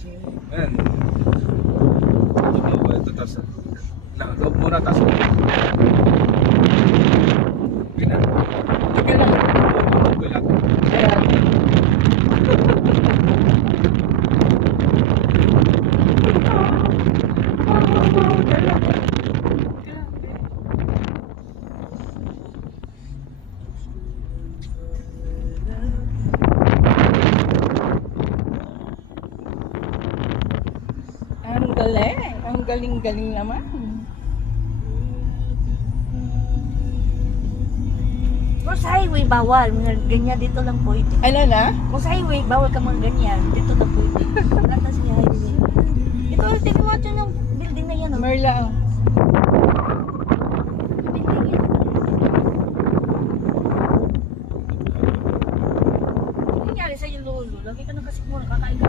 Ayan. Ito, tapos loob muna, tapos pinan. Teka lang. Bilat. Ayan. Ang galing. Ang galing-galing naman. Pero sa highway, bawal. Mga ganyan, dito lang pwede. Ano na? Kung sa highway, bawal ka mga ganyan. Dito lang pwede. Wala sa highway. Ito, tingnan mo ito yung building na yan. Oh. Merla. Oh. Building yan. Ano nangyari sa'yo, Lolo? Lagi ka nang kasi muna kakain.